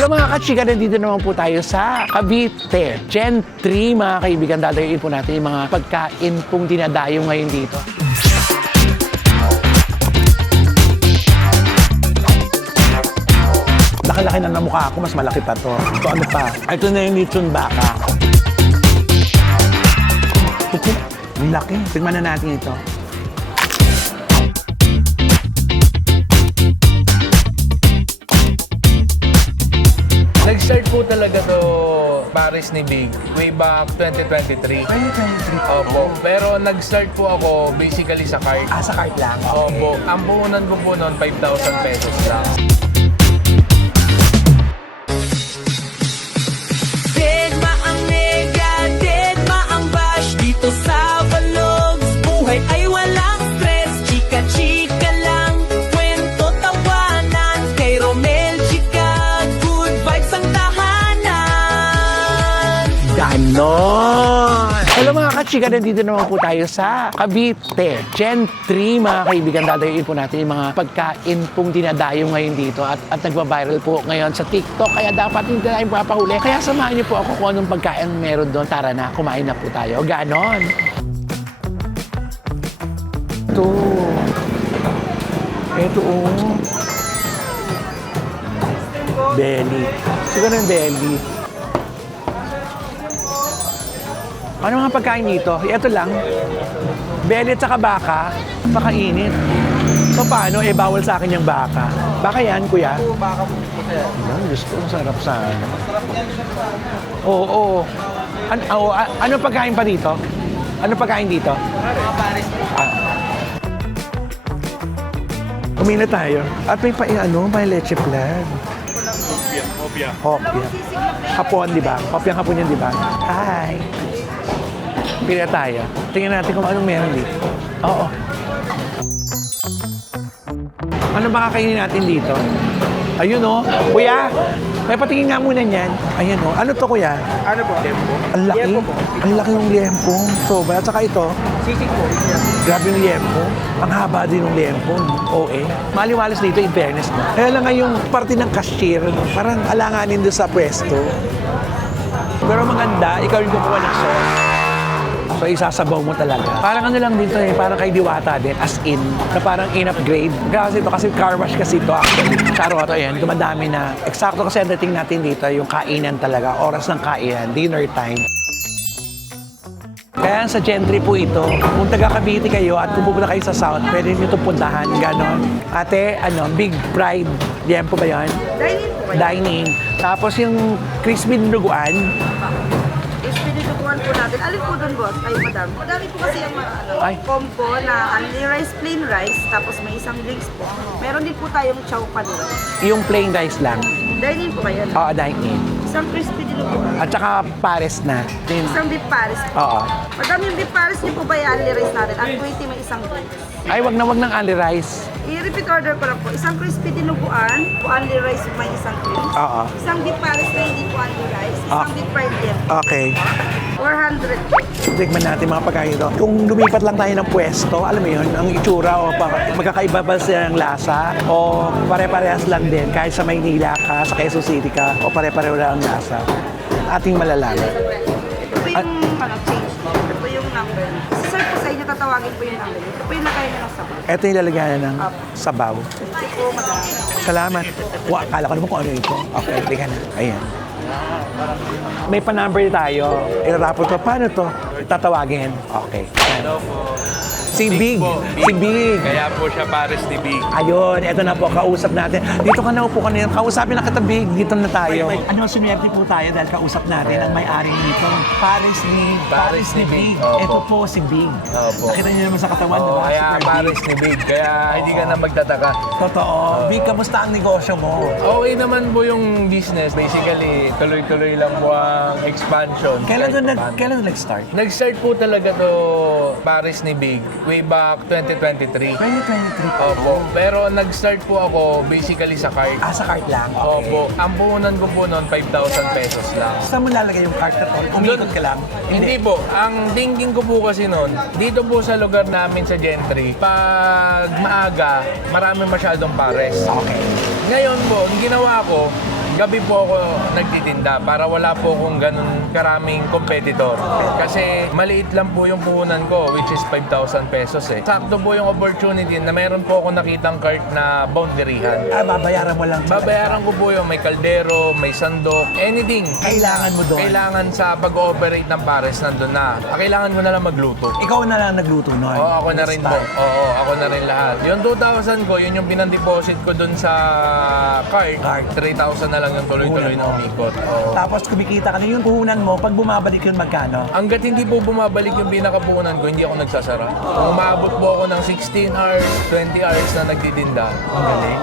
Hello mga kachika, nandito naman po tayo sa Cavite. Gen 3 mga kaibigan, dadayuin po natin yung mga pagkain pong dinadayo ngayon dito. Laki-laki na ng mukha ako, mas malaki pa to. Ito ano pa? Ito na yung lechon baka. Ang laki. Tignan na natin ito. Nag-start po talaga to Paris ni Big way back 2023. 2023? Opo. Pero nag-start po ako basically sa cart. Ah, sa cart lang? Opo. Ang puhunan ko po noon, 5,000 pesos lang. Deadma ang nega, deadma ang bash. Dito sa Vlogs, buhay ay walang stress. Chika-chika lang, kwento tawanan. Kay Romel Chika, good vibes ang tahanan. Ganon! Hello mga kachika, nandito naman po tayo sa Cavite. Gen 3 mga kaibigan, dadayuin po natin yung mga pagkain pong dinadayo ngayon dito at nagbabiral po ngayon sa TikTok. Kaya dapat hindi na tayong papahuli. Kaya samahan niyo po ako kung anong pagkain meron doon. Tara na, kumain na po tayo. Ganon! Ito. Ito oh. Belly. Siguro yung belly. Ano mga pagkain dito? Ito lang. Belly at saka baka. Pakainit. So paano? Eh, bawal sa akin yung baka. Baka yan, kuya? Oo, baka po. Diyos ko, sarap sana. Oo. Ano pagkain pa dito? Ano pagkain dito? Mga Paris po. Kumina tayo. At may leche plan. Hopya. Hapon, di ba? Hopyang-hapon yan, di ba? Hi. Pila tayo. Tingnan natin kung anong meron dito. Oo. Ano ba kakainin natin dito? Ayun o. Kuya, may patingin nga muna niyan. Ayan o. Ano to kuya? Ano po? Liempo. Ang laki. Liempo po. Ang laki ng liempo. Sobra. At saka ito, Sisig po. grabe yung liempo. Ang haba din ng liempo. OA. Maliwalas dito in fairness mo. Kaya lang nga yung parte ng cashier, parang alanganin doon sa pwesto. Pero maganda, ikaw yung kukuha ng sauce. So, isasabaw mo talaga. Parang ano lang dito eh, parang kay Diwata din, as in, na parang in-upgrade. Kasi ito, kasi car wash kasi ito actually. Sa araw-araw yan, dumadami na. Eksakto kasi ang dating natin dito, yung kainan talaga, oras ng kainan, dinner time. Kaya sa Gentry po ito, kung taga Cavite kayo at kung pupunta kayo sa South, pwede nyo itong puntahan, gano'n. Ate, Big Pride, Liempo ba yun? Dining po ba? Dining. Tapos yung crispy dinuguan, Pinitutuan po natin. Alin po doon, boss? Ay, madam. Madami po kasi yung Ay. combo na only rice, plain rice, tapos may isang drinks po. Meron din po tayong chow pan rice. yung plain rice lang. Dining po kayo. Oo, dining. Isang crispy dinuguan. At saka pares na. Yun. Isang beef paris. Oo. Madam, yung beef paris niyo po ba yung only rice natin? Ang 20 may isang drinks. Ay, wag na only rice. I-repeat order ko lang po. Isang crispy dinuguan, only rice may isang drinks. Oo. Isang beef paris na hindi po only rice. Ah. Isang beef fried yan. Okay. 400. Tikman natin mga pagkain ito. Kung lumipat lang tayo ng pwesto, alam mo yun, ang itsura o magkakaiba ba sila ng lasa o pare-parehas lang din kahit sa Maynila ka, sa Quezon City ka o pare-pareho lang ang lasa. Ating malalaman. Ito po yung change mo. Ito po yung number. Sir po sa inyo, tatawagin po yung number. Ito po yung nakain ng sabaw. Ito yung lalagyan ng sabaw. Ito po, madam. Salamat. Akala ko naman kung ano ito. Okay, tika na. Ayan. May pa-number tayo. Irarapot ko. Paano to? Tatawagin. Okay. Hello po. Si Big. po, Si Big. Kaya po siya Paris ni Big. Ayun, eto na po, kausap natin. Dito ka na upo kanina. Kausapin na kita, Big. Dito na tayo. Ano, sumiyerte po tayo dahil kausap natin ang may-ari nito. Paris ni Big. Opo. Ito po si Big. Opo. Nakita niyo naman sa katawan, di ba? Kaya Super Paris big. ni Big. Kaya hindi ka na magtataka. Totoo. Big, kamusta ang negosyo mo? Okay naman po yung business. Basically, tuloy-tuloy lang po ang expansion. Kailan nag-start? Nag-start po talaga to Paris ni Big way back 2023. 2023. Opo. Pero nag-start po ako basically sa cart. Ah, sa cart lang? Opo. Ang puhunan ko po noon, 5,000 pesos lang. Saan mo lalagay yung cart na to? Umikot ka lang? Hindi po. Ang thinking ko po kasi noon, dito po sa lugar namin sa Gentry, pag maaga, marami masyadong pares. Okay. Ngayon po, ang ginawa ko, gabi po ako nagtitinda para wala po akong ganun karaming competitor. Kasi maliit lang po yung puhunan ko, which is 5,000 pesos eh. Sakto po yung opportunity na meron po ako nakitang cart na boundaryhan. Babayaran mo lang. Babayaran ko po yung may kaldero, may sandok, anything. Kailangan mo doon. Kailangan sa pag-ooperate ng pares nandun na. Kailangan mo na lang magluto. Ikaw na lang nagluto nun. Oo, ako na rin po. Oo, ako na rin lahat. Yung 2,000 ko, yun yung pinandeposit ko dun sa card. 3,000 na lang yung tuloy-tuloy na umikot. Oo. Tapos kumikita ka na yung puhunan mo, pag bumabalik yun magkano? Hanggat hindi po bumabalik yung pinakapunan ko, hindi ako nagsasara. Kung umabot po ako ng 16 hours, 20 hours na nagtitinda, ang galing.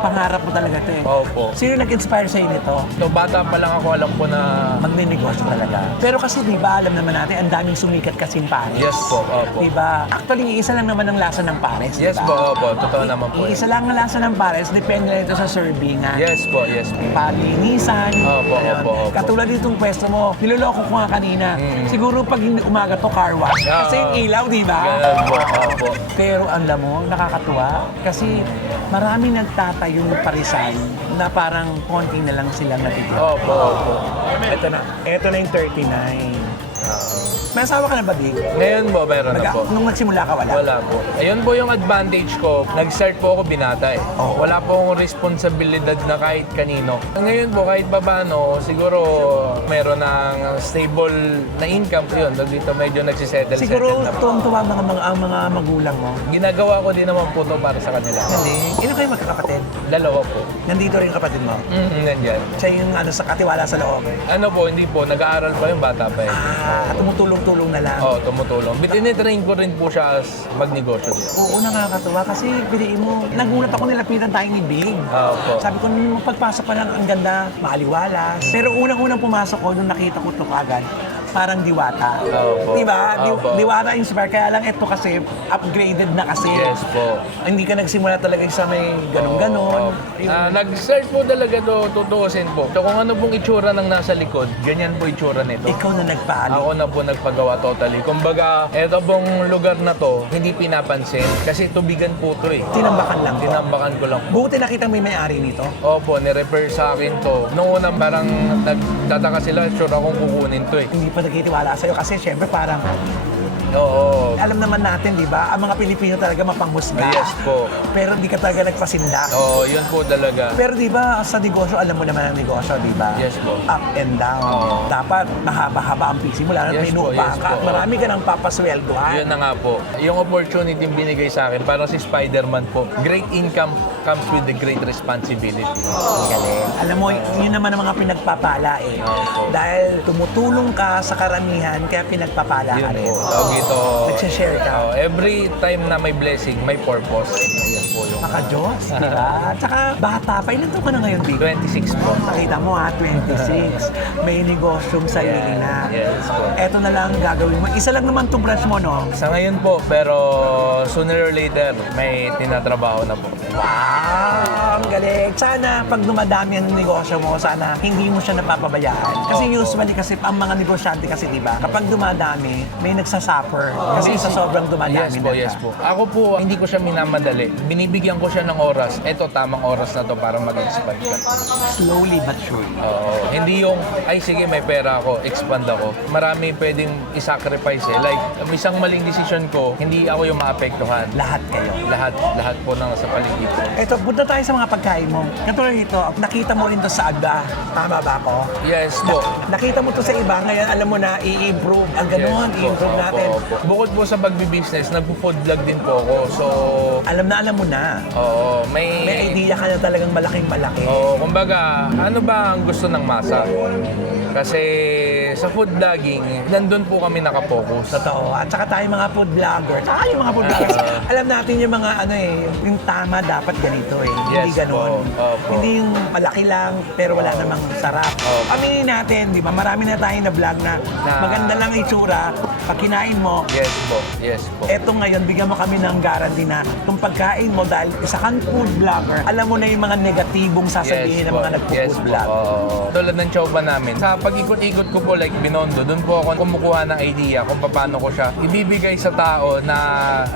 Pangarap mo talaga ito eh. Opo. Sino nag-inspire sa'yo nito? So, bata pa lang ako, alam ko na... Magninegosyo talaga. Pero kasi di ba, alam naman natin, ang daming sumikat kasing pares. Yes po, opo. Di ba? Actually, iisa lang naman ang lasa ng pares. Yes diba? po, opo. Totoo naman po. Iisa lang ang lasa ng pares, depende na ito sa servingan. Yes po, yes po. Palinisan. Opo, Ayun. opo, opo. Katulad ditong pwesto mo, niloloko ko nga kanina. Siguro pag hindi umaga to car wash. Kasi yung ilaw, di ba? Ganun po, opo. Pero alam mo, nakakatuwa. Kasi maraming nagtatayong parisan na parang konti na lang silang natitira. Opo, opo. Ito na yung 39. May asawa ka na ba, Big? Ngayon po, meron na po. Nung nagsimula ka, wala? Wala po. Ayun po yung advantage ko. Nag-start po ako binata eh. Oo. Wala po akong responsibilidad na kahit kanino. Ngayon po, kahit babano, siguro meron ng stable na income. Yun, dito medyo nagsisettle. Siguro settle na po. tuwang-tuwa ang mga magulang mo. Ginagawa ko din naman po to para sa kanila. Hindi. Ilan kayo magkakapatid? Dalawa po. Nandito rin yung kapatid mo? Nandyan. Siya yung sa katiwala sa loob. Ano po, hindi po. Nag-aaral pa yung bata pa eh. Tumutulong-tulong na lang. Oo, tumutulong. Tinitrain ko rin po siya as magnegosyo din. Oo, nakakatuwa kasi piliin mo. Nagulat ako nilapitan tayo ni Big. Opo. Sabi ko, nung pagpasok pa lang, ang ganda, maaliwalas. Pero unang-unang pumasok ko, nung nakita ko ito kagad, parang diwata. Opo. Diba? Opo. Diwata inspire. Kaya lang ito kasi, upgraded na kasi. Yes po. Hindi ka nagsimula talaga sa may ganon-ganon. Nag-start po talaga to, tutuusin po. So kung ano pong itsura ng nasa likod, ganyan po itsura nito. Ikaw na nagpaali. Ako na po nagpagawa totally. Kumbaga, eto pong lugar na to, hindi pinapansin. Kasi tubigan po to eh. Tinambakan lang to. Tinambakan ko lang. Buti nakita mo yung may-ari nito. Opo, ni-refer sa akin to. Noong unang parang nagtataka sila, sure akong kukunin to eh. Hindi pa nagtitiwala sa'yo kasi syempre parang Oo. alam naman natin, di ba? Ang mga Pilipino talaga mapanghusga. Yes po. Pero hindi ka talaga nagpasinda. Oo, yun po talaga. Pero di ba sa negosyo, alam mo naman ang negosyo, di ba? Yes po. Up and down. Oo. Dapat mahaba-haba ang PC mo, lalo na Yes may po, nupa yes ka. po. At marami ka nang papasweldohan. Yun na nga po. Yung opportunity yung binigay sa akin, parang si Spider-Man po. Great income comes with the great responsibility. Ang galing. Alam mo, yun naman ang mga pinagpapala eh. Opo. Dahil tumutulong ka sa karamihan, kaya pinagpapala ka Yun rin. po. Tawag ito. Nagsishare ka. Every time na may blessing, may purpose. Ayan po yung Maka-Diyos, di ba? At saka bata pa. Ilan taon ka na ngayon, Big? 26 po. Nakita mo ha, 26. May negosyong sarili na. Yes po. Eto na lang gagawin mo. Isa lang naman itong branch mo, no? Sa ngayon po, pero sooner or later, may tinatrabaho na po. Wow! Ang galing. Sana pag dumadami ang negosyo mo, sana hindi mo siya napapabayaan. Kasi Opo. usually kasi ang mga negosyante kasi, di ba? Kapag dumadami, may nagsasuffer. Kasi sa sobrang dumadami Yes po, na yes ka. po. Ako po, hindi ko siya minamadali. Binibigyan ko siya ng oras. Ito, tamang oras na to para mag-expand ka. Slowly but surely. Oo. Hindi yung, ay sige, may pera ako, expand ako. Marami pwedeng isacrifice eh. Like, isang maling decision ko, hindi ako yung maapektuhan. Lahat kayo. Lahat po ng sa paligid ko. Ito, punta tayo sa mga pagkain mo. Katulad ito, nakita mo rin to sa AGA. Tama ba ako? Yes po. Nakita mo to sa iba, ngayon alam mo na i-improve. Ang ganun, Yes po, i-improve opo, natin. opo. Bukod po sa pagbibusiness, nagpo-food vlog din po ako. So, Alam mo na. oo, May idea ka na talagang malaking-malaki. Oo, kumbaga, ano ba ang gusto ng masa? Kasi sa food vlogging, nandun po kami nakapokus. Totoo. At saka tayo mga food vloggers. Saka yung mga food vloggers, alam natin yung mga ano eh, yung tama dapat ganito eh. Hindi Yes ganun. po. Opo. Hindi yung malaki lang pero wala namang sarap. Opo. Aminin natin, di ba? Marami na tayong na vlog na maganda lang itsura. Pag kinain mo, Yes po, yes po. eto ngayon, bigyan mo kami ng guarantee na itong pagkain mo dahil isa kang food vlogger, alam mo na yung mga negatibong sasabihin ng po. mga nagpo-food Yes po. vlog. Oo. Tulad ng choba namin, sa pag-ikot-ikot ko po like Binondo, doon po ako kumukuha ng idea kung paano ko siya ibibigay sa tao na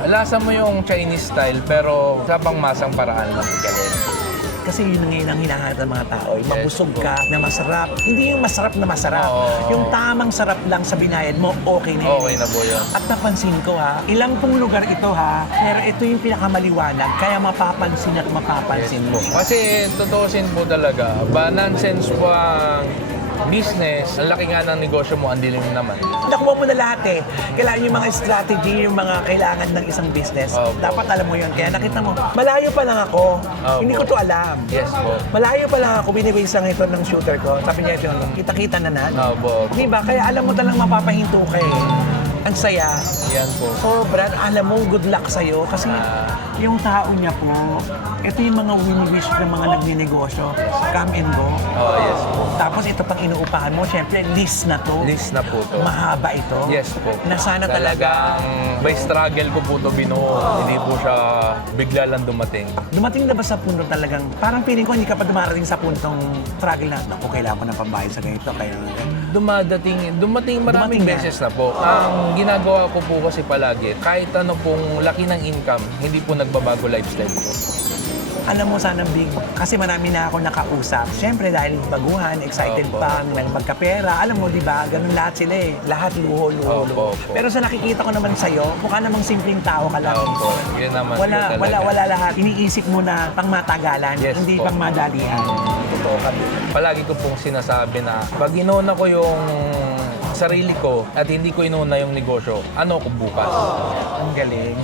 lasa mo yung Chinese style pero sa pangmasang paraan lang. Galing. Kasi yun ngayon ang hinahanap ng mga tao. Yung mabusog po. ka na masarap. Hindi yung masarap na masarap. Oo. Yung tamang sarap lang sa binayad mo, okay na yun. Okay na po yun. At napansin ko ha, ilang pong lugar ito ha, pero ito yung pinakamaliwanag, kaya mapapansin at mapapansin mo. Kasi tutuusin po talaga, ba nonsense po ang business, ang laki nga ng negosyo mo, ang dilim naman. Nakuha mo na lahat eh. Kailangan yung mga strategy, yung mga kailangan ng isang business. Opo. Dapat alam mo yun. Kaya nakita mo, malayo pa lang ako. Opo. Hindi ko to alam. Yes po. Malayo pa lang ako, binibase lang ito ng shooter ko. Sabi niya, kita-kita na na. Opo. Di ba? Kaya alam mo talagang mapapahinto ka eh. Ang saya. Yan po. So, Brad, alam mo, good luck sa'yo. Kasi yung tao niya po, ito yung mga wini-wish ng mga nagninegosyo. Come and go. Oh, yes po. Tapos ito pang inuupahan mo, syempre, list na to. List na po to. Mahaba ito. Yes po. Na sana talaga. Talagang by struggle ko po to binuo. Hindi po siya bigla lang dumating. Dumating na ba sa punto talagang, parang feeling ko hindi ka pa dumarating sa puntong struggle na, naku, kailangan ko ng pambayad sa ganito. Kaya, Dumating maraming Dumating na. beses na po. Ang ginagawa ko po kasi palagi, kahit ano pong laki ng income, hindi po nagbabago lifestyle ko. alam mo sana big, kasi marami na ako nakausap. Siyempre dahil baguhan, excited Opo. pa, may magkapera. Alam mo, di ba? Ganun lahat sila eh. Lahat luho. Opo. Pero sa nakikita ko naman sa'yo, mukha namang simpleng tao ka lang. Opo. Yun naman po talaga. Wala lahat. Iniisip mo na pang matagalan, Yes hindi po. pang madalian. Totoo ka. Palagi ko pong sinasabi na pag inuna ko yung sarili ko at hindi ko inuna yung negosyo, ano ko bukas? Ang galing.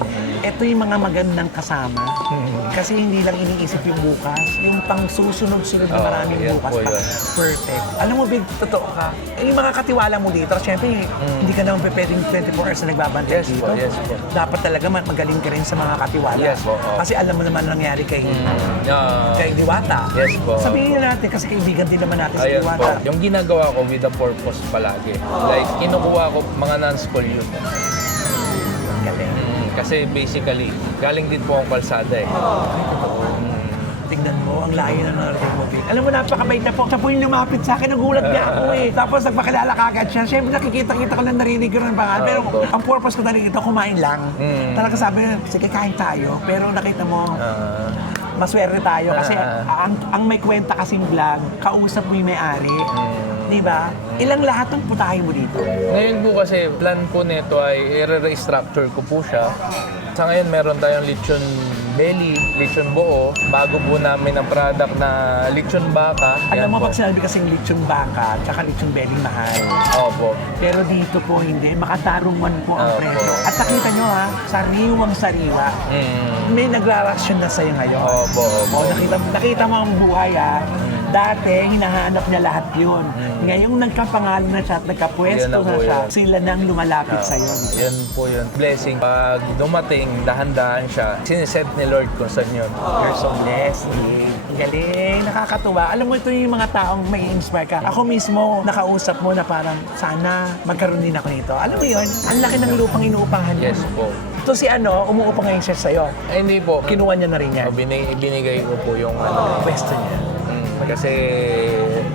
Ito yung mga magandang kasama. Kasi hindi lang iniisip yung bukas, yung pang susunod-sunod na Oo, maraming yan bukas po pa. yun. Perfect. Alam mo, Big, totoo ka. Yung mga katiwala mo dito, syempre, hindi ka naman pwedeng 24 hours na nagbabantay Yes dito. po, yes po. Dapat talaga magaling ka rin sa mga katiwala. Yes po, oo. Kasi alam mo naman ang nangyari kay Yeah. kay Diwata. Yes po. Sabihin natin, kasi kaibigan din naman natin si Ayun po. Diwata. Yung ginagawa ko with a purpose palagi. Like, kinukuha ko mga non-school youth. Ang galing. Kasi basically, galing din po akong kalsada eh. Tignan mo, ang layo na narating mo, Vic. Alam mo, napakabait na po. Siya po yung lumapit sa akin, nagulat niya ako eh. Tapos nagpakilala kagad siya. Siyempre nakikita-kita ko lang, narinig ko ng pangalan. Pero Opo. ang purpose ko talaga ito, kumain lang. Talaga sabi niya, sige, kain tayo. Pero nakita mo, maswerte tayo kasi ang may kwenta kasing vlog, kausap mo yung may-ari. Di ba? Ilang lahat ng putahe mo dito? Ngayon po kasi, plan po nito ay i-restructure ko po siya. Sa ngayon, meron tayong lechon belly, lechon buo. Bago po namin ang product na lechon baka. Alam mo, po. pag sinabi kasing lechon baka, tsaka lechon belly mahal. Opo. Pero dito po hindi, makatarungan po ang Opo. presyo. At nakita nyo ha, sariwang sariwa. May nagrarasyon na sa'yo ngayon. Opo, opo. O, nakita mo ang buhay ha. Dati, hinahanap niya lahat yun. Ngayong nagkapangalan na siya at nagkapwesto Yan na na po siya, yun. sila nang lumalapit sa'yo. Yan po yun. Blessing. Pag dumating, dahan-dahan siya. Siniset ni Lord kung saan yun. You're so blessed. Ang galing, nakakatuwa. Alam mo, ito yung mga taong may inspire ka. Ako mismo, nakausap mo na parang, sana magkaroon din ako nito. Alam mo yun, ang laki ng lupang inuupahan mo. Yes po. Ito si umuupa ngayon siya sa'yo. Ay, hindi po. Kinuha niya na rin yan. Binigay ko po yung Pwesto niya. kasi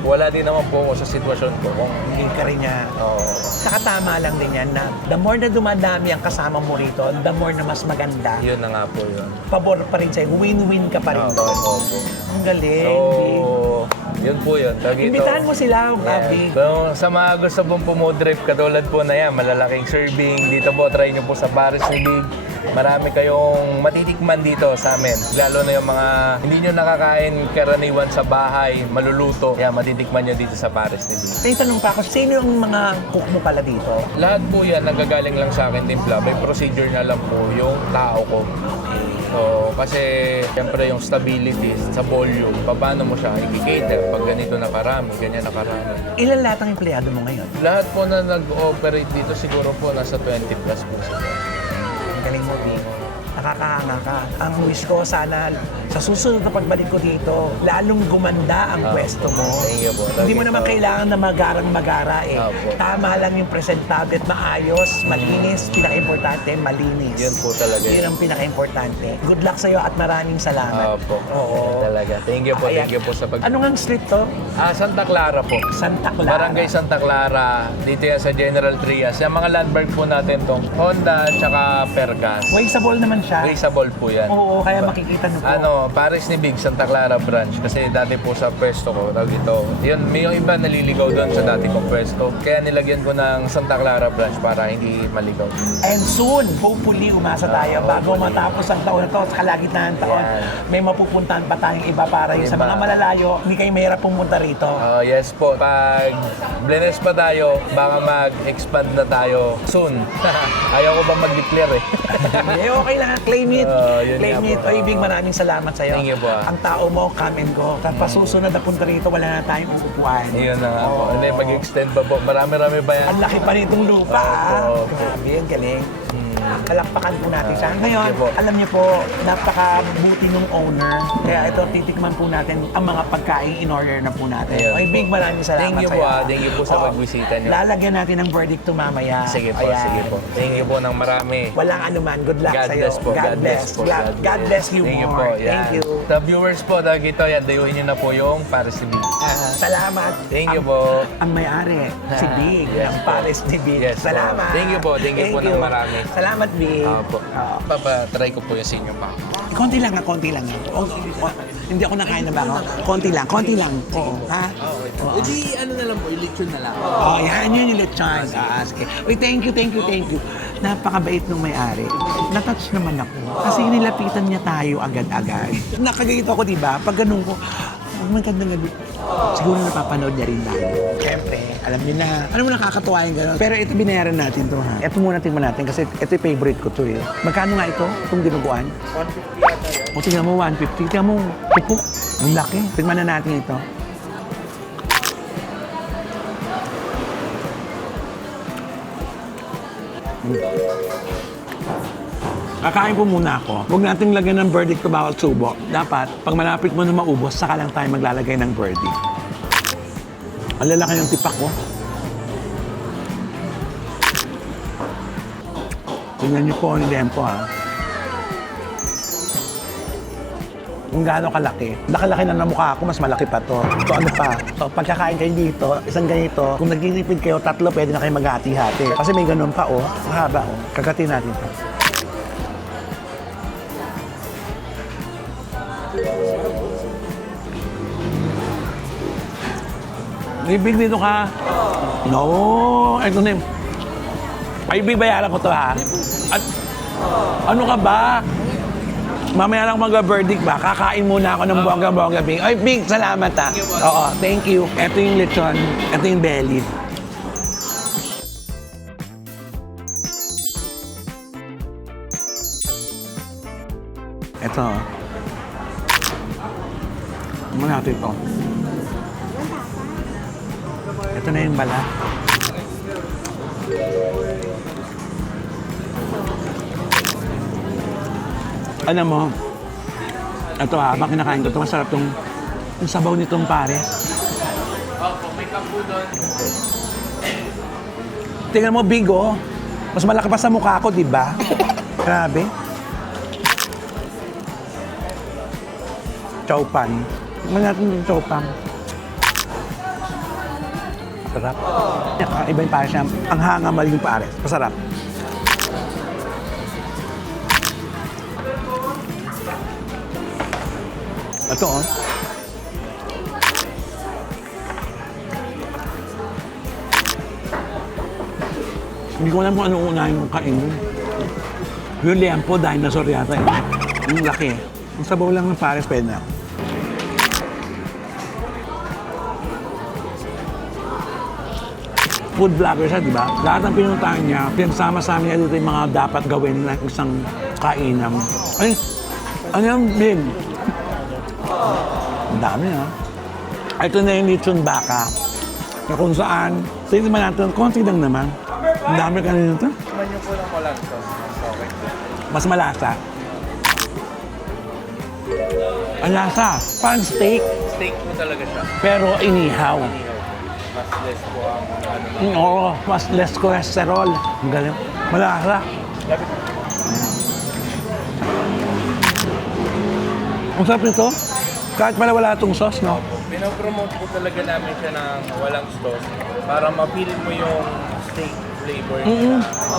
wala din naman po ako sa sitwasyon ko. Kung Hindi ka rin niya. Oo. Nakatama lang din yan na the more na dumadami ang kasama mo rito, the more na mas maganda. Yun na nga po yun. Pabor pa rin sa'yo. Win-win ka pa rin Opo, doon. opo. Ang galing. So, yun po yun. Imbitahan mo sila, Abby. So, sa mga gusto pong pumodrive, katulad po na yan, malalaking serving. Dito po, try nyo po sa Paris ni Big. Marami kayong matitikman dito sa amin. Lalo na yung mga hindi nyo nakakain karaniwan sa bahay, maluluto. Yan, matitikman nyo dito sa Paris ni Big. May tanong pa ako, sino yung mga cook mo pala dito? Lahat po yan, nagagaling lang sa akin timpla. May procedure na lang po yung tao ko. So, kasi siyempre yung stability sa volume, paano mo siya i-cater pag ganito na karami, ganyan na karami. Ilan lahat ang empleyado mo ngayon? Lahat po na nag-ooperate dito siguro po nasa 20 plus po sila. Ang galing mo, Bing. Nakakahanga ka. Ang wish ko sana sa susunod na pagbalik ko dito, lalong gumanda ang pwesto mo. Thank you po. Hindi mo naman kailangan na magarang-magara eh. Opo. Tama lang yung presentable at maayos, malinis. Pinaka-importante, malinis. Yun po talaga Yun yun. ang pinaka-importante. Good luck sa'yo at maraming salamat. Opo. Oo. Talaga. Thank you po. Ayan. Thank you po sa pag... Ano nga ang street to? Santa Clara po. Santa Clara. Barangay Santa Clara. Dito yan sa General Trias. Yung mga landmark po natin tong Honda tsaka Pergas. Wasteable naman siya. Traceable po yan. Oo, kaya makikita niyo po. Ano, Paris ni Big, Santa Clara branch. Kasi dati po sa pwesto ko, tawag ito. Yun, may yung iba naliligaw doon sa dati kong pwesto. Kaya nilagyan ko ng Santa Clara branch para hindi maligaw. And soon, hopefully, umasa tayo bago matapos ang taon na to sa kalagitnaan ng taon. Yan. May mapupuntahan pa tayong iba para yung sa Iba. mga malalayo, hindi kayo mahirap pumunta rito. Yes po, pag blines pa tayo, baka mag-expand na tayo soon. Ayaw ko ba mag-declare eh. Eh, okay lang. Claim it. Yun Claim nga it. po. Oy, Big, maraming salamat sa'yo. Thank you po. Ang tao mo, come and go. Tapos susunod na punta rito, wala na tayong upuan. Yun na nga po. Hindi, mag-extend pa po. Marami-rami pa yan. Ang laki pa nitong lupa. Opo, opo. Grabe, ang galing. Palakpakan po natin siya. Ngayon, Sige po. alam niyo po, napakabuti ng owner. Kaya ito, titikman po natin ang mga pagkain in order na po natin. Ayun Oy, po. Big, maraming salamat Thank you sa'yo. po, Thank you po sa Oo. pagbisita niyo. Lalagyan natin ng verdict to mamaya. Sige po, Ayan. sige po. Thank you po ng marami. Walang anuman. Good luck God sa'yo. bless po. God bless po. God bless you Thank you more. po. Yan. Thank you. The viewers po, dahil ito, yan, dayuhin niyo na po yung Paris ni Big. Salamat. Thank you Ang- po. Ang may-ari, si Big, Yes ng po. Paris ni Big. Yes po. Salamat. Thank you po. Thank you po ng marami. Salamat, Big. Po. Oo. Papatry ko po yung sa inyo pa. Konti lang, konti lang. Hindi ako nakain na ba ako? Konti lang. Oo. Ha? Oo. Hindi, ano na lang po, ilitsyon na lang. Oh, yan yun yung lechon. Sige. Uy, thank you. Napakabait nung may-ari. Natouch naman ako. Kasi nilapitan niya tayo agad-agad. Nakagayito ako, di ba? Pag ganun ko, oh, magandang gabi. Siguro napapanood niya rin tayo. Siyempre, alam niyo na. Alam mo, nakakatuwa yung gano'n. Pero ito, binayaran natin to, ha? Ito muna tingnan natin kasi ito yung favorite ko to, eh. Magkano nga ito? Itong dinuguan? 150 yata yan. O, tingnan mo, 150. Tingnan mo, tupo. Ang laki. Tingnan na natin ito. Kakain po muna ako. Huwag nating lagyan ng verdict ko bawal subo. Dapat, pag malapit mo na maubos, saka lang tayo maglalagay ng verdict. Ang lalaki ng tipak ko. Tingnan niyo po ang tempo, ha. Kung gaano kalaki. Laki-laki na ng mukha ako, mas malaki pa to. So ano pa? So pagkakain kayo dito, isang ganito, kung nagtitipid kayo, 3, pwede na kayo maghati-hati. Kasi may ganun pa, oh. Ang haba, oh. Kagatin natin to. Ibig dito ka. No, ito na yun. Ay, ibig bayaran ko to, ha? At, ano ka ba? Mamaya lang mag-verdict ba? Kakain muna ako ng bongga-bongga, Big. Ay, Big, salamat, ha? Oo, thank you. Ito yung lechon. Ito yung belly. Ito. Ano natin ito? Ito na yung balat. Alam mo, ito habang kinakain ko ito, masarap yung sabaw nitong pares. Opo, may kampo doon. Tingnan mo, Big, oh. Mas malaki pa sa mukha ko, di ba? Grabe. Chowpan. Tingnan natin yung chowpan. Sarap. Iba yung pares niya. Ang hangamal yung pares. Masarap. Ito, oh. Hindi ko alam kung anong unahin kong kainin. Yung liempo, dinosaur yata yun. Yung laki. Yung sabaw lang ng pares, pwede na. Food vlogger siya, di ba? Lahat ng pinuntahan niya, pinagsama-sama niya dito yung mga dapat gawin ng isang kainan. Ay, ano yung Big? Ang dami, ha? Ito na yung lechon baka. Na kung saan, tingnan naman natin, konti lang naman. Ang dami kanina ito. Naman yung po ng walang sauce. Okay. Mas malasa. Ang lasa, parang steak, Steak po talaga siya. pero inihaw. Mas less po ang ano. Oo, mas less cholesterol. Ang galing. Malasa. Lapit. Ang sarap nito. Kahit pala wala itong sauce, no? Pinopromote po talaga namin siya ng walang sauce para mapilit mo yung steak flavor.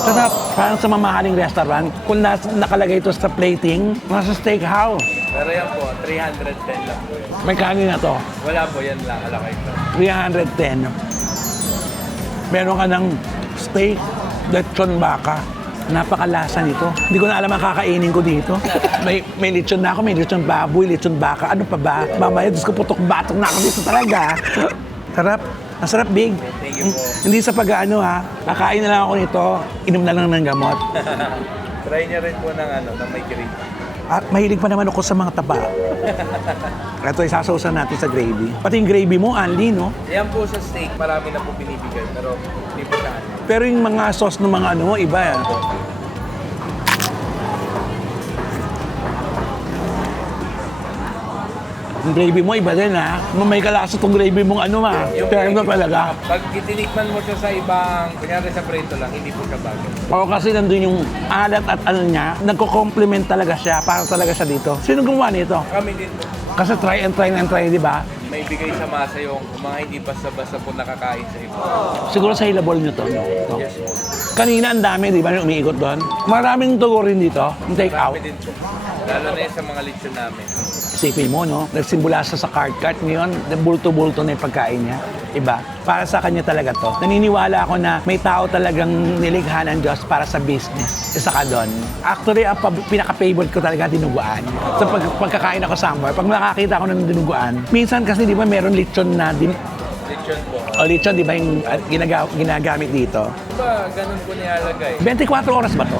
Sarap. Parang sa mamahaling restaurant, kung nakalagay ito sa plating, nasa steakhouse. Pero yan po, 310 lang po yun. May kanin na to. Wala po, yan lang, alakay ko. 310. Meron ka ng steak, lechon baka. Napakalasa nito. Hindi ko na alam ang kakainin ko dito. May lechon na ako, may lechon baboy, lechon baka. Ano pa ba? Mamaya, Diyos ko, putok-batok na ako dito talaga. Sarap. Ang sarap, Big. Thank you po. Hindi sa pag-ano ha. Kakain na lang ako nito, inom na lang ng gamot. Try niya rin po ng may green. At mahilig pa naman ako sa mga taba. Ito, isasausan natin sa gravy. Pati yung gravy mo, Anli, no? Yan po sa steak, marami na po binibigay, pero hindi po siya. Pero yung mga sauce ng mga ano mo, iba yan. Yung gravy mo, iba din ha. May kalasa tong gravy mong ano ma. Kaya ano talaga. Pag tinikman mo siya sa ibang, kunyari sa prito lang, hindi po siya bagay. O kasi nandun yung alat at ano niya, nagko-complement talaga siya, para talaga siya dito. Sino gumawa nito? Kami din po, Kasi try and try, di ba? may bigay sa masa yung mga hindi basta-basta po nakakain sa iba. Siguro sa hilabol nyo to. No? Yes po. Kanina ang dami, di ba, yung umiikot doon? Maraming tugo rin dito, yung take out. Kami din po. Lalo na yung sa mga lechon namin. Isipin mo, no? Nagsimbula siya sa cart ngayon, bulto-bulto na yung pagkain niya. Iba. Para sa kanya talaga to. Naniniwala ako na may tao talagang nilikha ng Diyos para sa business. Isa ka doon. Actually, ang pinaka-favorite ko talaga dinuguan. Sa pagkakain ako somewhere, pag nakakita ako ng dinuguan, minsan kasi di ba meron lechon na Lechon po. o lechon, di ba yung ginagamit dito? Diba, ganun po nilalagay. 24 oras ba to?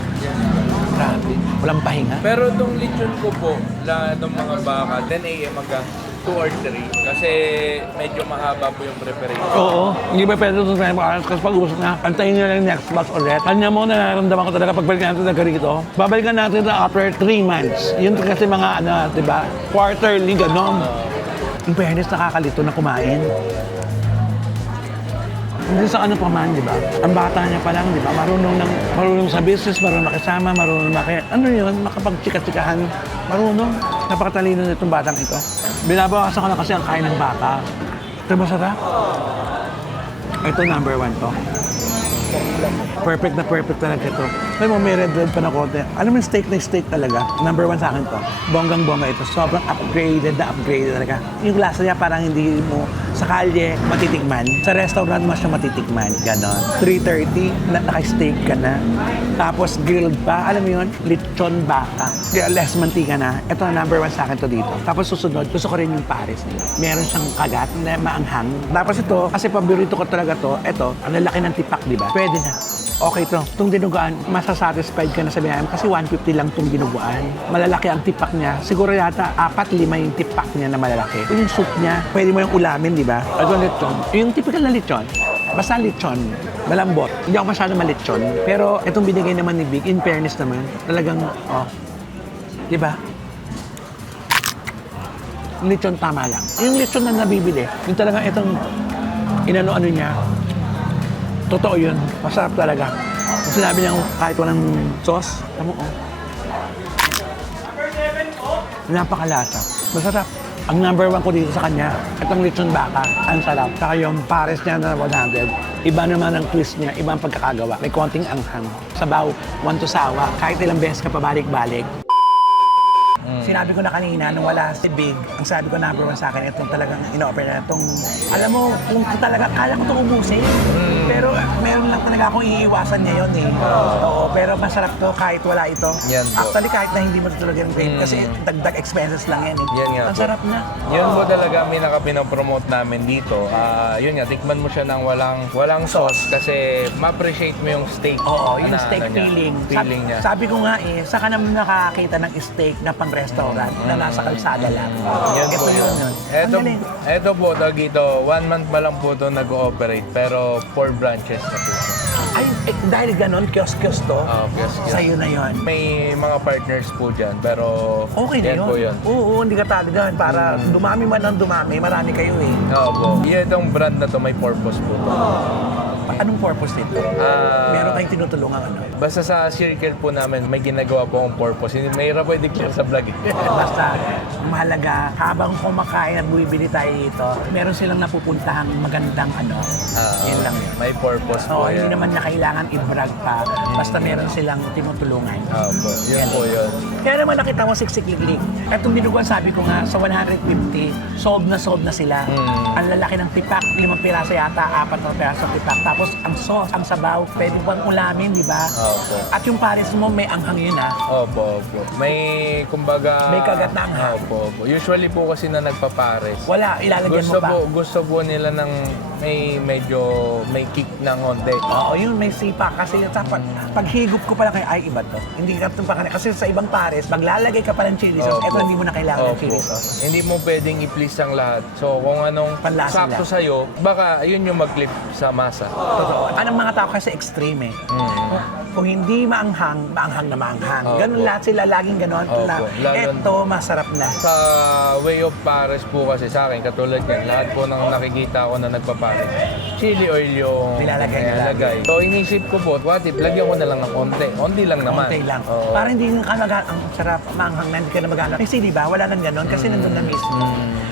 Grabe. Walang pahinga. Pero itong lechon ko po, ng mga baka, 10 a.m. hanggang 2 or 3. Kasi medyo mahaba po yung preparation. Oo. Hindi ba pwede ito sa oras kasi pag-usap na, antayin nyo lang yung next batch ulit. Kanya mo, nararamdaman ko talaga pagbalik natin na rito. Babalikan natin ito after 3 months. Yun kasi mga, di ba, quarterly, gano'n. In fairness, nakakalito na kumain. Hindi sa ano pa man, di ba? Ang bata niya pa lang, di ba? Marunong sa business, marunong makisama, marunong ano yun, makapagtsika-tsikahan. Marunong. Napakatalino nitong batang ito. Binabawasan ko na kasi ang kain ng bata. Ito masarap. Ito number 1 to. Perfect na perfect talaga ito. Alam mo, may red pa na konti. Alam mo, steak na steak talaga. Number 1 sa akin to. Bonggang-bongga ito. Sobrang upgraded talaga. Yung lasa niya parang hindi mo sa kalye matitikman. Sa restaurant mo siya matitikman. Ganon. 3:30, naka-steak ka na. Tapos grilled pa. Alam mo yun? Lechon baka. Kaya less mantika na. Ito ang number 1 sa akin to dito. Tapos susunod, gusto ko rin yung Paris. Meron siyang kagat na maanghang. Tapos ito, kasi paborito ko talaga to. Ito, ang lalaki ng tipak, di ba? Pwede na. Okay to. Itong dinuguan, masasatisfied ka na sa binayan kasi 150 lang itong dinuguan. Malalaki ang tipak niya. Siguro yata 4-5 yung tipak niya na malalaki. Yung soup niya, pwede mo yung ulamin, di ba? Ito lechon. Yung typical na lechon. Basta lechon. Malambot. Hindi ako masyado malechon. Pero itong binigay naman ni Big, in fairness naman, talagang, di ba? Yung lechon tama lang. Yung lechon na nabibili, yung talagang itong inano-ano niya, totoo yun. Masarap talaga. Kung sinabi niya kahit walang sauce, alam mo, napakalasa. Masarap. Ang number 1 ko dito sa kanya, itong lechon baka, ang sarap. Saka yung pares niya na 100. Iba naman ang twist niya, iba ang pagkakagawa. May konting anghang. Sabaw, 1 to sawa. Kahit ilang beses ka pabalik-balik. Sinabi ko na kanina, nung wala si Big, ang sabi ko number 1 sa akin, itong talagang in-offer na itong, alam mo, kung talaga, kaya ko itong ubusin. Pero meron lang talaga akong iiwasan niya yun eh. Oo, pero masarap to kahit wala ito. Yan po. Actually, kahit na hindi mo ito talaga yung grade, kasi dagdag expenses lang yan eh. Yan nga Ang po. sarap na. Yun po talaga pinaka-pinopromote namin dito. Yun nga, tikman mo siya ng walang sauce kasi ma-appreciate mo yung steak. Oo, yung na, steak ano niya, feeling. feeling niya. Sabi ko nga eh, saka naman nakakakita ng steak na pang-restaurant na nasa kalsada lang. Yan Ito po yun. yun. Ang galing. Ito po, dito, 1 month pa lang po ito nag-ooperate pero 4 branches na po siya. Ay, dahil ganon, kiosk-kiosk to, Kiosk-kiosk. sa'yo na yun. May mga partners po dyan, pero Okay na yan yun. po yun. Oo, hindi ka talaga. Para dumami man ang dumami, marami kayo eh. Oo po. Itong brand na to may purpose po. Anong purpose nito? Meron kayong tinutulungan ano? Basta sa circle po namin, may ginagawa po akong purpose. Hindi mahirap po i-declare sa vlog. Basta mahalaga, habang kumakain at bumibili tayo dito, meron silang napupuntahang magandang ano. Yun lang yun. May purpose po Hindi yan. naman na kailangan i-brag pa. Basta meron silang tinutulungan. Opo, yun po yun. Kaya naman nakita mo siksik-lik-lik. Etong dinuguan sabi ko nga, sa 150, solve na sila. Ang lalaki ng tipak, 5 piraso yata, 4 na piraso tipak. Tapos ang sauce, ang sabaw, pwede pang ulamin, di ba? Opo. At yung pares mo, may anghang yun ha. Opo. May, kumbaga... May kagat na anghang. Opo. Usually po kasi na nagpapares. Wala, ilalagyan mo pa. Gusto po nila ng may kick ng onte. Oo, yun, may sipa. Kasi pag higup ko pala kayo, ay iba to. Hindi ka ito pa kasi sa ibang pares, maglalagay ka pa ng chili sauce, Opo. eto hindi mo na kailangan ng Opo. chili sauce. Hindi mo pwedeng i-please ang lahat. So kung anong Panlasa sakto lang. sa'yo, baka yun yung mag-clip sa masa. Totoo. Anong mga tao kasi extreme eh. Kung hindi maanghang, maanghang na maanghang. Opo. Ganun lahat sila, laging ganon. Opo. Na, Lalo- eto, masarap na. Sa way of pares po kasi sa akin, katulad yan, lahat po ng nakikita ko na nagpapares, chili oil yung Nilalagay nila. nilalagay. So inisip ko po, what if, lagyan ko na lang ng konti. Konti lang naman. Konti lang. Oo. Para hindi ka ang sarap, maanghang na, hindi ka na maghanap. Kasi di ba, wala nang ganon kasi nandun na mismo.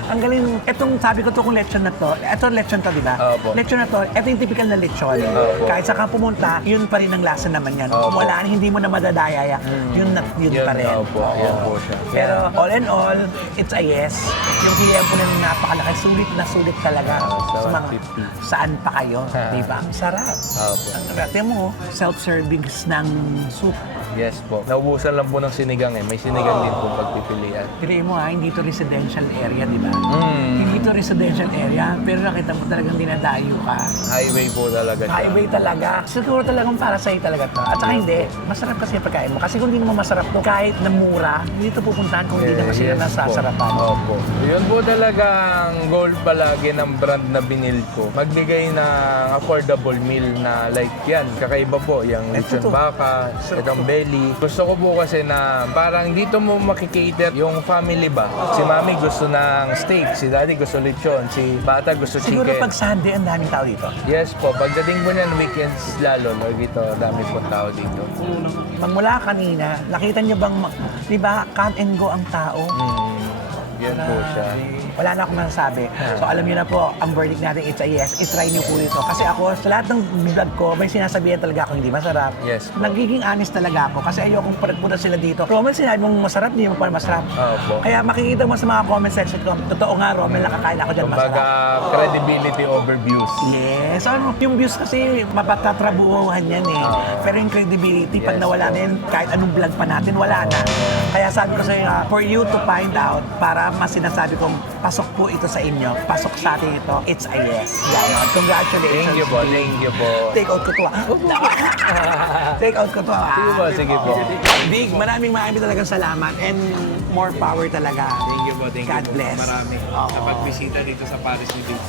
Ang galing, etong sabi ko to kung lechon na to, eto lechon to, di ba? Opo. Lechon na to, eto yung typical na lechon. Opo. Kahit saan ka pumunta, yun pa rin ang lasa naman yan. Opo. Wala, hindi mo na madadayaya. Yun pa rin. Opo, yan po siya. Pero all in all, it's a yes. Yung hiya po na napakalaki, sulit na sulit talaga. Sa Sa mga, 150. saan pa kayo, di ba? Ang sarap. Opo. Ang sarap mo, self-serving ng soup. Yes po. Naubusan lang po ng sinigang eh. May sinigang din po pagpipilian. Piliin mo ha, hindi to residential area, di ba? Mm. Hindi to residential area, pero nakita mo talagang dinadayo ka. Highway po talaga siya. Highway talaga. Siguro talagang para sa'yo talaga to. At saka hindi, masarap kasi yung pagkain mo. Kasi kung hindi mo masarap to, kahit na mura, hindi to pupuntahan kung hindi naman sila Yes nasasarapan. po. Opo. Yun po talaga ang goal palagi ng brand na binil ko. Magbigay ng affordable meal na like yan. Kakaiba po. Yung Ito lechon to. baka, itong belly. Gusto ko po kasi na parang dito mo makikater yung family ba. Si mami gusto ng steak, si daddy gusto lechon, si bata gusto Siguro chicken. pag Sunday, ang daming tao dito. Yes po. Pagdating po niyan, weekends lalo. Dito, dami po tao dito. Magmula kanina, nakita niyo bang, di ba, come and go ang tao? Yan po siya. Wala na akong masasabi. So alam niyo na po, ang verdict natin, it's a yes. I-try niyo po ito. Kasi ako, sa lahat ng vlog ko, may sinasabihan talaga ako hindi masarap. Yes. Nagiging honest talaga ako kasi ayokong pagpunta sila dito. Rommel, sinabi mong masarap, hindi mo pa masarap. Opo. Kaya makikita mo sa mga comment section ko, totoo nga, Rommel, nakakain ako dyan Kumbaga, masarap. credibility over views. Yes. Ano, yung views kasi mapatatrabuhan yan eh. Pero yung credibility, pag Yes, nawala na yun, kahit anong vlog pa natin, wala na. Kaya sabi ko sa'yo, for you to find out, para mas sinasabi kong pasok po ito sa inyo, pasok sa atin ito, it's a yes. Ganon. Congratulations. Thank you po, thank you po. Take out ko to Take out ko to Sige po, sige po. Big, maraming talagang salamat and more power talaga. Thank you po, thank God you po. bless. Marami. Oo. Sa pagbisita dito sa Paris ni Big.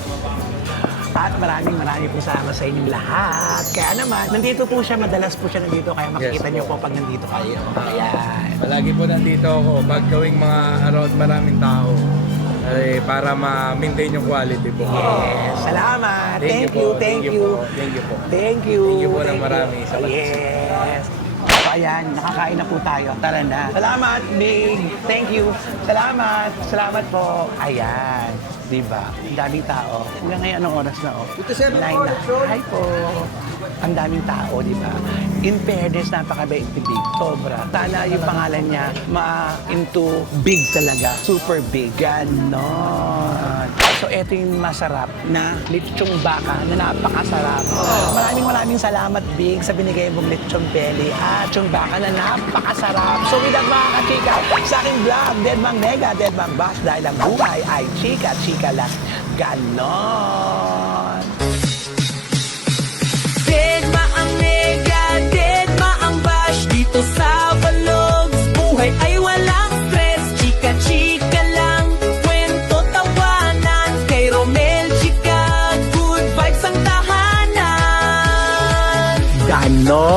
At maraming po salamat sa inyong lahat. Kaya naman, nandito po siya, madalas po siya nandito, kaya makikita Yes, niyo po. po pag nandito kayo. Ayan. Palagi po nandito ako pag gawing mga around maraming tao. Para ma-maintain yung quality po. Yes, salamat. Thank you, thank you. Thank you po. Thank you. Thank you po ng thank marami sa Yes. So ayan, nakakain na po tayo. Tara na. Salamat, Big. Thank you. Salamat. Salamat po. Ayan. Diba? Ang daming tao. Hanggang ngayon, anong oras na? Oh? 9 na. Hi po. Ang daming tao, di ba? In fairness, napakabait ni Big. Sobra. Sana yung pangalan niya into big talaga. Super big. Ganon. So, ito yung masarap na lechong baka na napakasarap. Maraming salamat, Big, sa binigay mong lechong belly at lechong baka na napakasarap. So, with that, mga kachika, sa aking vlog, Dead Mang Nega, Dead Mang Bash, dahil ang buhay ay chika-chika lang. Ganon. Deadma ang nega, deadma ang bash. Dito sa Vlogs, buhay ay walang stress. Chika-chika lang, kwento tawanan. Kay Romel, chika, good vibes ang tahanan. Ganon.